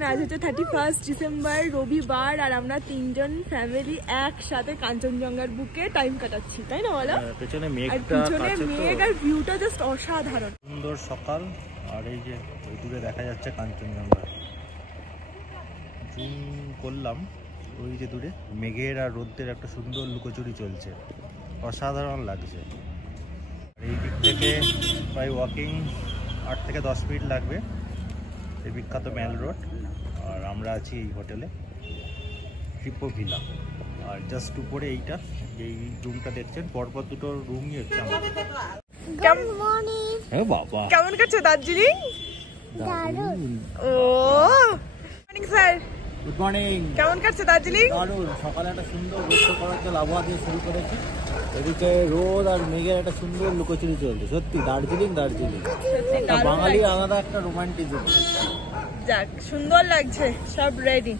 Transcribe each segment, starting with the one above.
কারণ আজ হচ্ছে 31 ডিসেম্বর রবিবার, আর আমরা তিনজন ফ্যামিলি একসাথে কাঞ্চনজঙ্ঘার বুকে টাইম কাটাচ্ছি, তাই না বলো? পেছনে মেঘ আর ভিউটা জাস্ট অসাধারণ, সুন্দর সকাল। আর এই যে ওই দূরে দেখা যাচ্ছে কাঞ্চনজঙ্ঘা, জুম করলাম, ওই যে দূরে মেঘের আর রোদ্রের একটা সুন্দর লুকোচুরি চলছে, অসাধারণ লাগছে। এই দিক থেকে প্রায় ওয়াকিং 8 থেকে 10 মিনিট লাগবে, এই বিখ্যাত ম্যাল রোড। আর আমরা আছি এই হোটেলে ট্রিপো ভিলা, আর জাস্ট উপরে এইটা এই রুমটা দেখছেন, পরপর দুটো রুমই হচ্ছে আমাদের। বাবা কেমন কাটছে দার্জিলিং? ও মর্নিং স্যার। Good morning. কেমন কাটছে দার্জিলিং? দারুণ, সকালে একটা সুন্দর গোসল করার জল আবহাওয়া দিয়ে শুরু করেছি, এদিকে রোদ আর মেঘের একটা সুন্দর লুকোচুরি চলছে। সত্যি দার্জিলিং বাঙালি আলাদা একটা রোমান্টিজম। যাক, সুন্দর লাগছে, সব রেডি।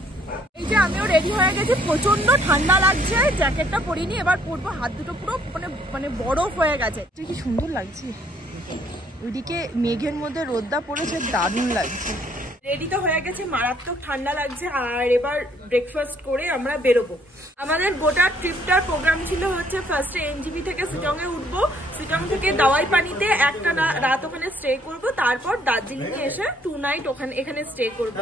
এই যে আমিও রেডি হয়ে গেছি, প্রচন্ড ঠান্ডা লাগছে, জ্যাকেটটা পরিনি, এবার পরবো। হাত দুটো পুরো মানে বরফ হয়ে গেছে। কি সুন্দর লাগছে, ওইদিকে মেঘের মধ্যে রোদটা পড়েছে, দারুণ লাগছে। রেডি তো হয়ে গেছে, মারাত্মক ঠান্ডা লাগছে, আর এবার ব্রেকফাস্ট করে আমরা বেরোবো। আমাদের গোটা ট্রিপটার প্রোগ্রাম ছিল হচ্ছে ফার্স্টে এনজিপি থেকে শিলং এ উঠবো, শিলং থেকে দাওয়াই পানিতে একটা রাত ওখানে স্টে করব, তারপর দার্জিলিং এ এসে 2 নাইট এখানে স্টে করবো।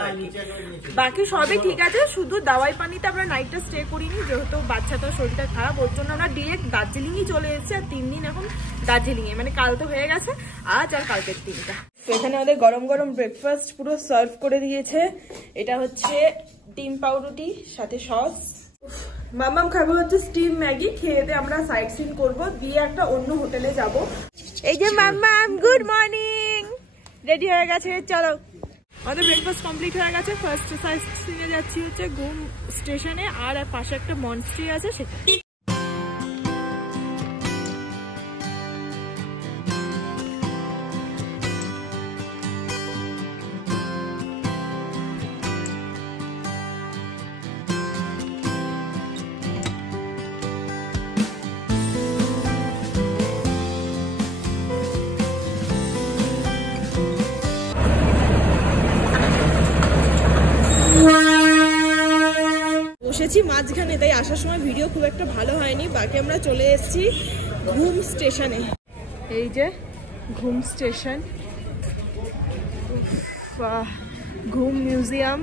বাকি সবই ঠিক আছে, শুধু দাওয়াই পানিতে আমরা নাইটটা স্টে করিনি, যেহেতু বাচ্চাটার শরীরটা খারাপ, ওর জন্য আমরা ডিরেক্ট দার্জিলিংই চলে এসেছি। আর 3 দিন এখন দার্জিলিং এ, মানে কাল তো হয়ে গেছে, আজ আর কালকের দিনটা। তো এখানে আমাদের গরম গরম ব্রেকফাস্ট পুরো সার্ভ করে দিয়েছে। এটা হচ্ছে ডিম পাউরুটি সাথে সস। মামাম খাবো হচ্ছে স্টিম ম্যাগি, খেয়ে দিয়ে আমরা সাইট সিন করবো, দিয়ে একটা অন্য হোটেলে যাব। এই যে মামাম, গুড মর্নিং, রেডি হয়ে গেছে, চলো। আমাদের ব্রেকফাস্ট কমপ্লিট হয়ে গেছে। ফার্স্ট সাইট সিনে যাচ্ছি হচ্ছে ঘুম স্টেশনে, আর পাশে একটা মনস্ট্রি আছে সেখানে। বসেছি মাঝখানে, তাই আসার সময় ভিডিও খুব একটা ভালো হয়নি। বাকি আমরা চলে এসেছি ঘুম স্টেশনে। এই যে ঘুম স্টেশন, ঘুম মিউজিয়াম।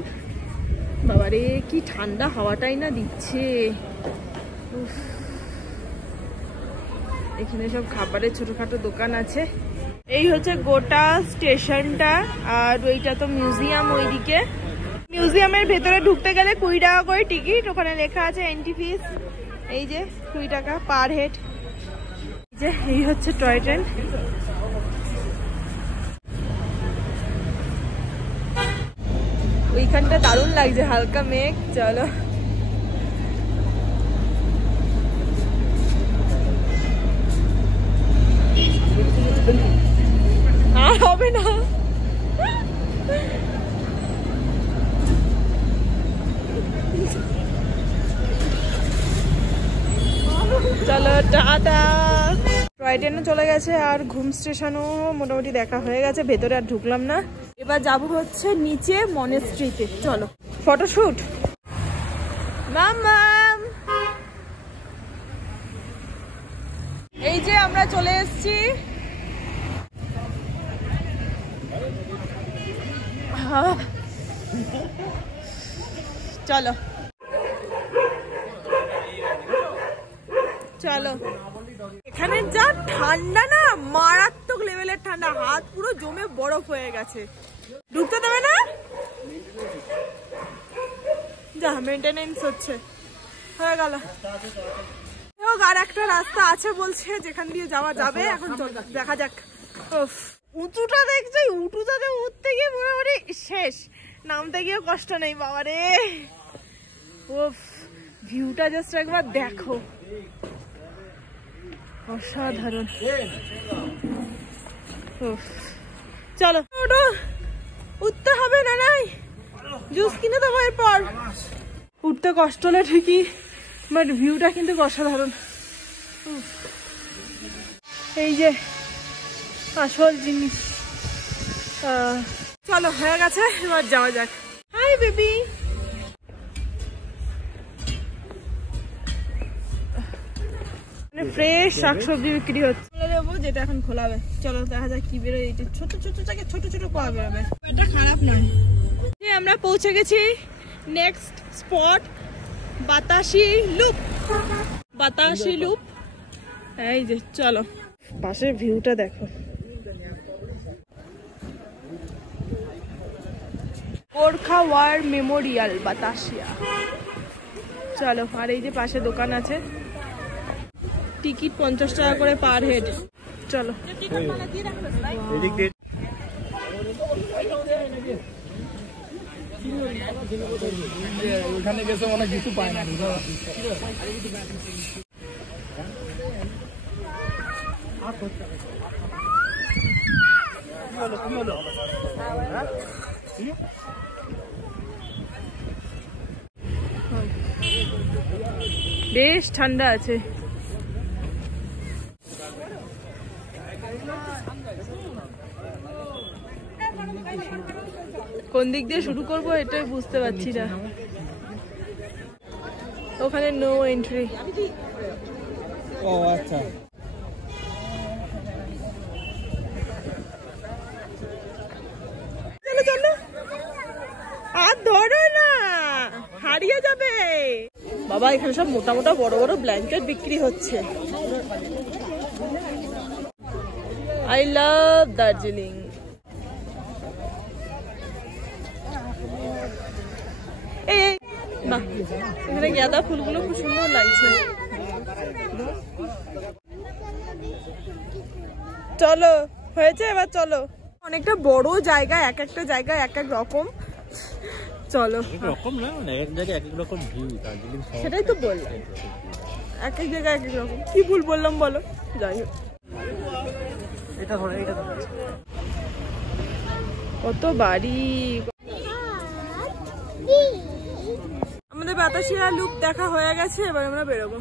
বাবারে কি ঠান্ডা হাওয়াটাই না দিচ্ছে। এখানে সব খাবারের ছোটখাটো দোকান আছে। এই হচ্ছে গোটা স্টেশনটা, আর ওইটা তো মিউজিয়াম ওইদিকে। মিউজিয়ামের ভেতরে ঢুকতে গেলে 20 টাকা করে টিকিট, ওখানে লেখা আছে এন্ট্রি ফিস। এই যে 20 টাকা পার হেড। যে এই হচ্ছে টয় ট্রেন। ওইখানটা দারুণ লাগছে, হালকা মেঘ। চলো আর হবে না। চলো টাটা। টয় ট্রেনে চলে গেছে, আর ঘুম স্টেশনও মোটামুটি দেখা হয়ে গেছে, ভেতরে আর ঢুকলাম না। এবার যাবো হচ্ছে নিচে মনেস্ট্রিতে। চলো ফটোশুট। মামাম, এই যে আমরা চলে এসেছি। চলো চলো। এখানে যা ঠান্ডা না, মারাত্মক লেভেলের ঠান্ডা, হাত পুরো জমে বরফ হয়ে গেছে। ঢুকতে দেবে না, যা মেনটেনেন্স হচ্ছে, হয়ে গেল। আর একটা রাস্তা আছে বলছে, যেখান দিয়ে যাওয়া যাবে। এখন দেখা যাক। উঁচুটা দেখছো, উঁচুটাতে উঠতে গিয়ে মোটামুটি শেষ, নামতে গিয়ে কষ্ট নেই। বাবারে উফ, ভিউটা জাস্ট একবার দেখো, অসাধারণ। চলো উঠতে হবে না, নাই জুস কিনে দেবো এরপর। উঠতে কষ্ট হলে ঠিকই, বাট ভিউটা কিন্তু অসাধারণ। এই যে আসল জিনিস। চলো হয়ে গেছে, এবার যাওয়া যাক। Hi baby. ফ্রেশ শাকসবজি বিক্রি হচ্ছে। দেবো যেটা এখন খোলাবে, চলো দেখা যাক কি বেরোয়। ছোট ছোট জায়গায় ছোট ছোট কলা বেরোবে, এটা খারাপ নয়। আমরা পৌঁছে গেছি next spot, Batasi loop. Batasi loop, এই যে চলো পাশের ভিউটা দেখো। Gorkha war memorial Batasia. চলো, আর এই যে পাশে দোকান আছে, টিকিট 50 টাকা করে পার হেড। চলো ওখানে গেছে অনেক কিছু পায় না। বেশ ঠান্ডা আছে। কোন দিক দিয়ে শুরু করবো এটাই বুঝতে পারছি না। ওখানে নো এন্ট্রি। ও আচ্ছা, চলো চলো, আর ধরো না, হারিয়ে যাবে। বাবা এখানে সব মোটা মোটা বড় বড় ব্ল্যাঙ্কেট বিক্রি হচ্ছে। I love Darjeeling. এই বাহ, এখানে গাঁদা ফুলগুলো খুব সুন্দর লাগছে। চলো হয়েছে, এবার চলো। অনেকটা বড় জায়গা, এক একটা জায়গায় এক এক রকম। চলো, রকম না, এক জায়গায় এক এক রকম ভিউ। দার্জিলিং সেটাই তো বললাম, এক এক জায়গায় এক এক রকম। কি ভুল বললাম বলো? যাই হোক, এটা ধরে, এটা ধরে কত বাড়ি। আমাদের বাতাসিয়া লুপ দেখা হয়ে গেছে, এবার আমরা বেরোবো।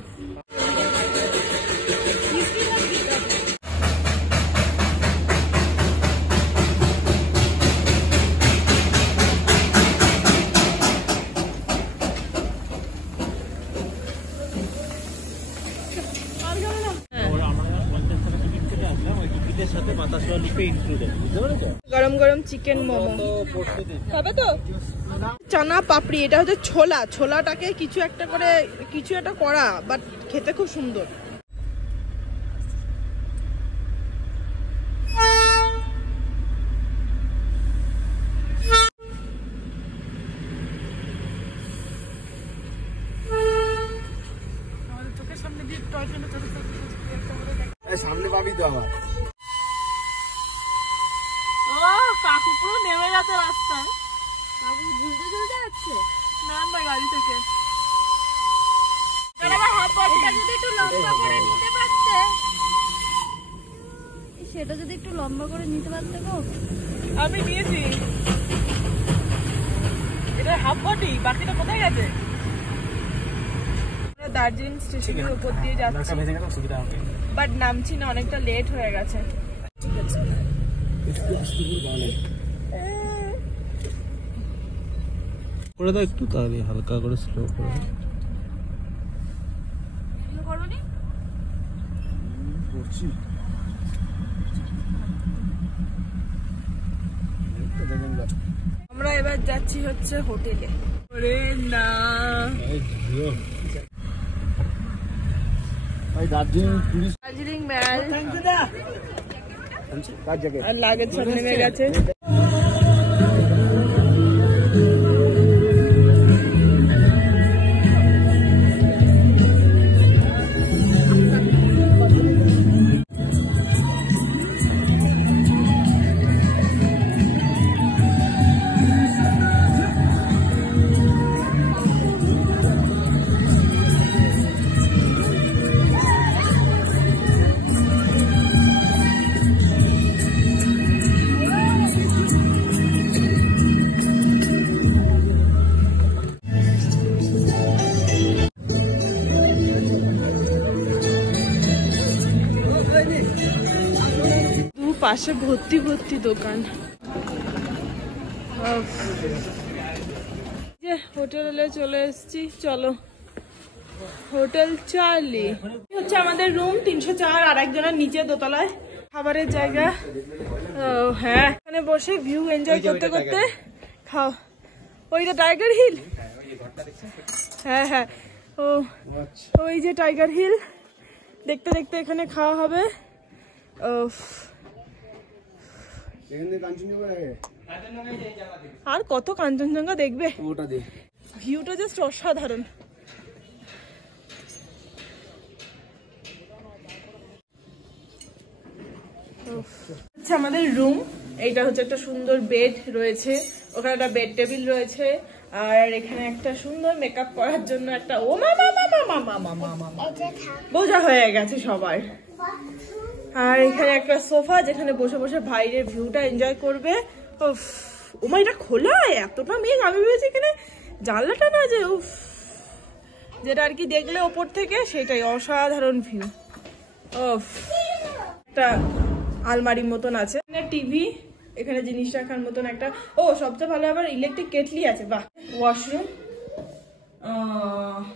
গরম গরম চিকেন মোমো খাবে তো? চানা পাপড়ি, এটা হচ্ছে ছোলা। ছোলাটাকে কিছু একটা করা, বাট খেতে খুব সুন্দর। চোখের সামনে দিয়ে সামনে পাবি তো আমার। কাকু পুরো নেমে গেছে রাস্তায়। কাকু ঝুলতে ঝুলতে যাচ্ছে না গাড়ি থেকে। সেটা যদি একটু লম্বা করে নিতে পারতে গো। আমি নিয়েছি, এটা হাফ বডি, বাকিটা কোথায় গেছে? দার্জিলিং স্টেশনের উপর দিয়ে যাচ্ছি, বাট নামছি না, অনেকটা লেট হয়ে গেছে। করে দাও একটু, তাহলে হালকা করে স্লো করে। আমরা এবার যাচ্ছি হচ্ছে হোটেলে। ওরে না, দার্জিলিং ম্যাল আর লাগেজ সব নেমে গেছে। পাশে ভর্তি ভর্তি দোকান। যে হোটেলে চলে এসেছি, চলো হোটেল চার্লি হচ্ছে আমাদের রুম 304, আর একজনের নিচে দোতলায় খাবারের জায়গা। হ্যাঁ, এখানে বসে ভিউ এনজয় করতে করতে খাও। ওইটা টাইগার হিল, হ্যাঁ হ্যাঁ, ও ওই যে টাইগার হিল দেখতে দেখতে এখানে খাওয়া হবে। আর কত কাঞ্চনজঙ্ঘা দেখবে, ভিউটা জাস্ট অসাধারণ। আচ্ছা, আমাদের রুম এইটা হচ্ছে, একটা সুন্দর বেড রয়েছে, ওখানে একটা বেড টেবিল রয়েছে, আর এখানে একটা সুন্দর মেকআপ করার জন্য একটা ও মা বোঝা হয়ে গেছে সবার। আর এখানে একটা সোফা, যেখানে বসে বসে বাইরের ভিউটা এনজয় করবে। ওমা, এটা খোলা, এতটা মেঘ, আমি ভেবেছি এখানে জানলাটা না, যে উফ, যেটা আর কি দেখলে ওপর থেকে সেটাই অসাধারণ ভিউ। একটা আলমারির মতন আছে, টিভি, এখানে জিনিস রাখার মতন একটা, সবচেয়ে ভালো আবার ইলেকট্রিক কেটলি আছে, বাহ। ওয়াশরুম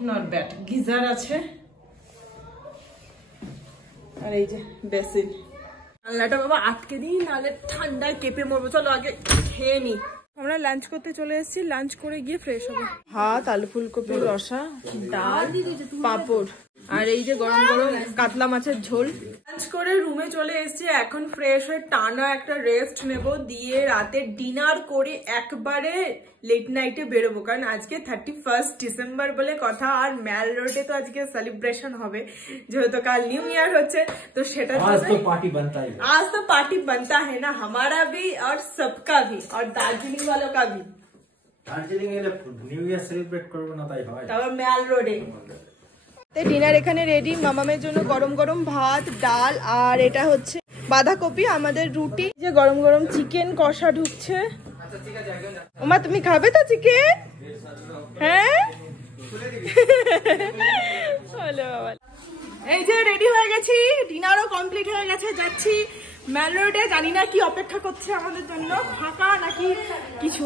নট ব্যাড, গিজার আছে, আর এই যে বেসিন। জানলাটা বাবা আটকে দিই, নাহলে ঠান্ডায় কেঁপে মরবো। চলো আগে খেয়ে নি। আমরা লাঞ্চ করতে চলে এসেছি, লাঞ্চ করে গিয়ে ফ্রেশ হবো। ভাত, আলু ফুলকপির রসা, ডাল, পাঁপড়, আর এই যে গরম গরম কাতলা মাছের ঝোল। লাঞ্চ করে রুমে চলে এসেছি, এখন ফ্রেশ হয়ে টানা একটা রেস্ট নেব, দিয়ে রাতে ডিনার করে একবারে লেট নাইটে বেরোবো, কারণ আজকে 31 ডিসেম্বর বলে কথা। আর ম্যাল রোডে তো আজকে সেলিব্রেশন হবে, যেহেতু কাল নিউ ইয়ার হচ্ছে, তো সেটা आज तो पार्टी बनता है ना, हमारा भी और सबका भी, और दार्जिलिंग वालों का भी। দার্জিলিং এলে নিউ ইয়ার সেলিব্রেট করব না, তাই হয়। তারপর ম্যাল রোডে ডিনার এখানে রেডি। মামামের জন্য গরম গরম ভাত, ডাল, আর এটা হচ্ছে বাঁধাকপি, আমাদের রুটি, যে গরম গরম চিকেন কষা ঢুকছে। ওমা, তুমি খাবে তো চিকেন? হ্যাঁ, এই যে রেডি হয়ে গেছি, ডিনারও কমপ্লিট হয়ে গেছে, যাচ্ছি ম্যাল রোডে। জানি না কি অপেক্ষা করছে আমাদের জন্য, ফাঁকা নাকি কিছু,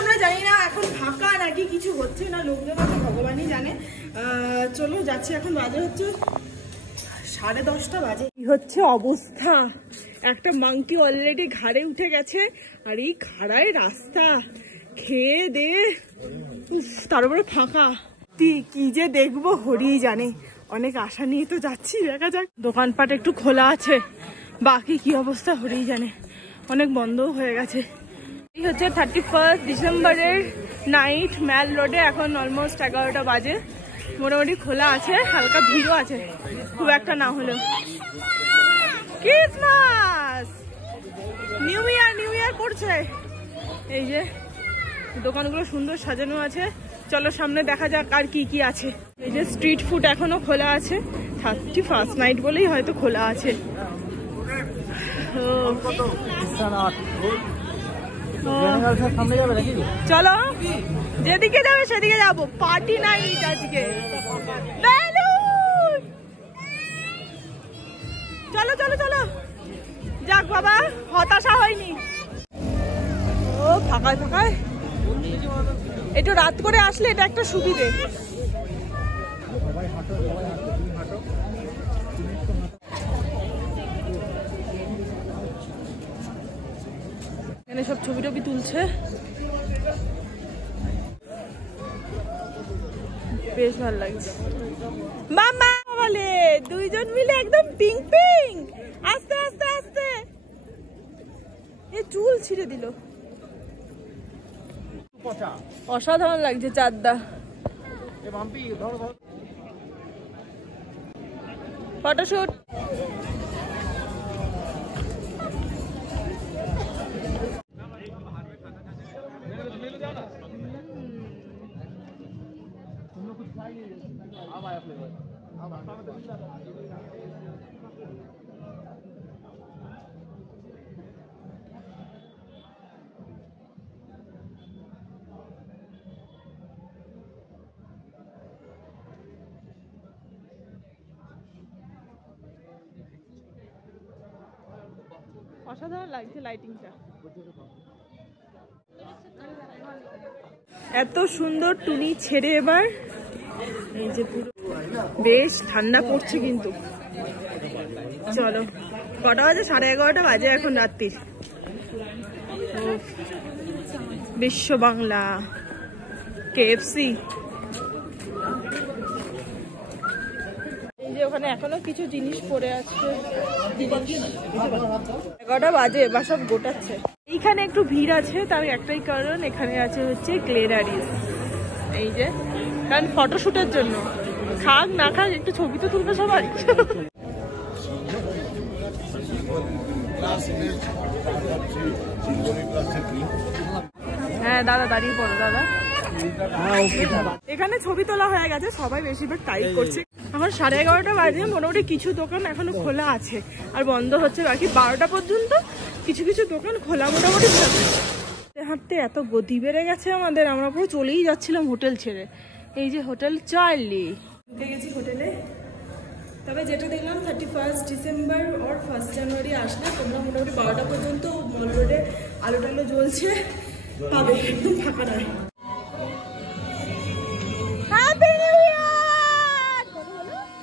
আমরা জানি না এখন ফাঁকা নাকি কিছু হচ্ছে না, লোকজন আছে ভগবানই জানে। চলো যাচ্ছি, এখন বাজে হচ্ছে 10:30 বাজে। কি হচ্ছে অবস্থা, একটা মাংকি অলরেডি ঘাড়ে উঠে গেছে, আর এই খাড়ায় রাস্তা, খেয়ে দে, তার উপরে ফাঁকা, কি যে দেখবো হরিই জানে। অনেক আশা নিয়ে তো যাচ্ছি, দেখা যাক। দোকানপাট একটু খোলা আছে, বাকি কি অবস্থা হরিই জানে, অনেক বন্ধও হয়ে গেছে। এই হচ্ছে 31 ডিসেম্বরের নাইট ম্যাল রোডে, এখন অলমোস্ট 11টা বাজে। মোটামুটি খোলা আছে, হালকা ভিড়ও আছে, খুব একটা না হলেও। ক্রিসমাস, নিউ ইয়ার পড়ছে। এই যে দোকানগুলো সুন্দর সাজানো আছে, চলো সামনে দেখা যাক আর কি কি আছে। এই যে স্ট্রিট ফুড এখনো খোলা আছে, 31 নাইট বলেই হয়তো খোলা আছে। চলো যেদিকে যাবে সেদিকে যাবো, পার্টি নাইট আজকে। চলো চলো চলো, যাক বাবা, হতাশা হয়নি। ও ফাঁকায় ফাঁকায়, একটু রাত করে আসলে এটা একটা সুবিধে। এখানে সব ছবি টবি তুলছে, বেশ ভালো লাগছে। মামা বলে দুইজন মিলে একদম পিঙ্ক পিঙ্ক, আস্তে আস্তে আস্তে, এ চুল ছিঁড়ে দিল। অসাধারণ লাগছে চাঁদটা। ফটোশুট। অসাধারণ লাগছে লাইটিংটা। এত সুন্দর টুনি ছেড়ে এবার এই যে পুরো বেশ ঠান্ডা পড়ছে কিন্তু। চলো কটা বাজে? 11:30 বাজে এখন রাত্রির। বিশ্ব বাংলা কেএফসি। এই যে ওখানে এখনো কিছু জিনিস পড়ে আছে। 11টা বাজে, এবার সব গোটাচ্ছে। এইখানে একটু ভিড় আছে, তার একটাই কারণ এখানে আছে হচ্ছে গ্লেনারিস। এই যে কারণ ফটোশুটের জন্য, খাক না খাক একটু ছবি তো তুলবে সবাই। হ্যাঁ দাদা দাঁড়িয়ে পড়ো দাদা। এখানে ছবি তোলা হয়ে গেছে, সবাই বেশিরভাগ টাইপ করছে। এখন 11:30 বাজে, মোটামুটি কিছু দোকান এখনো খোলা আছে আর বন্ধ হচ্ছে বাকি 12টা পর্যন্ত। কিছু কিছু দোকান খোলা মোটামুটি থাকে। হাঁটতে এত গতি বেড়ে গেছে আমাদের, আমরা পুরো চলেই যাচ্ছিলাম হোটেল ছেড়ে। এই যে হোটেল চার্লি, ঢুকে গেছি হোটেলে। তবে যেটা দেখলাম 31 ডিসেম্বর আর 1 জানুয়ারি আসলে তোমরা মোটামুটি 12টা পর্যন্ত মল রোডে আলো টালো জ্বলছে পাবে, একদম ফাঁকা নয়। Happy new year!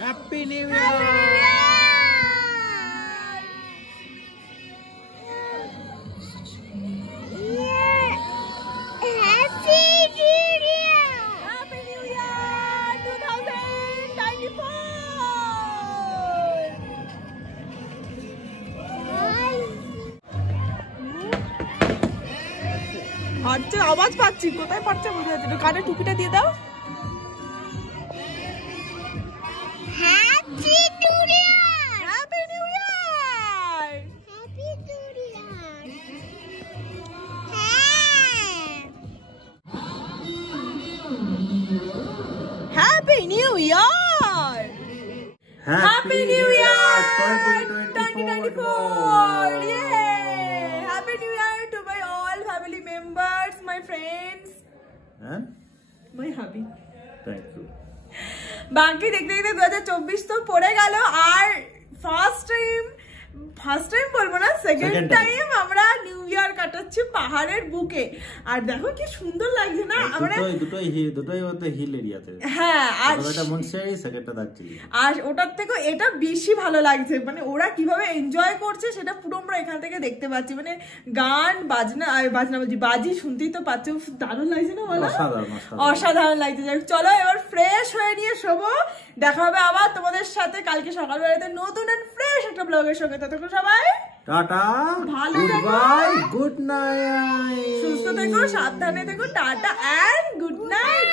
Happy new year! হাঁটছে, আওয়াজ পাচ্ছি, কোথায় পাচ্ছে বোঝা যাচ্ছে। কানে টুপিটা দিয়ে দাও। Happy new year! Happy new year! Happy new year! Happy new year 2024! Happy new year to my all family members, my friends and মাই হাবি। thank you. বাকি দেখতে দেখতে 2024 তো পড়ে গেল। আর ফার্স্ট টাইম বলবো না, সেকেন্ড টাইম আমরা নিউ ইয়ার কাটাচ্ছি পাহাড়ের বুকে। আর দেখো কি সুন্দর লাগছে না। আমরা দুটোই ওতে হিল এরিয়াতে। হ্যাঁ, আর ওটা মনসেরি, সেকেন্ডটা দার্জিলিং। আর ওটার থেকে এটা বেশি ভালো লাগছে, মানে ওরা কিভাবে এনজয় করছে সেটা পুরো আমরা এখান থেকে দেখতে পাচ্ছি। মানে গান বাজনা বলছি, বাজি শুনতেই তো পাচ্ছ। দারুণ লাগছে না বলো? অসাধারণ লাগছে। চলো এবার ফ্রেশ হয়ে নিয়ে শোবো। দেখা হবে আবার তোমাদের সাথে কালকে সকালবেলাতে নতুন এন্ড ফ্রেশ একটা ব্লগের সঙ্গে। ততক্ষণ সবাই টাটা, ভালো থেকো, গুড নাইট, সুস্থ থেকো, সাবধানে থেকো। Tata and good night.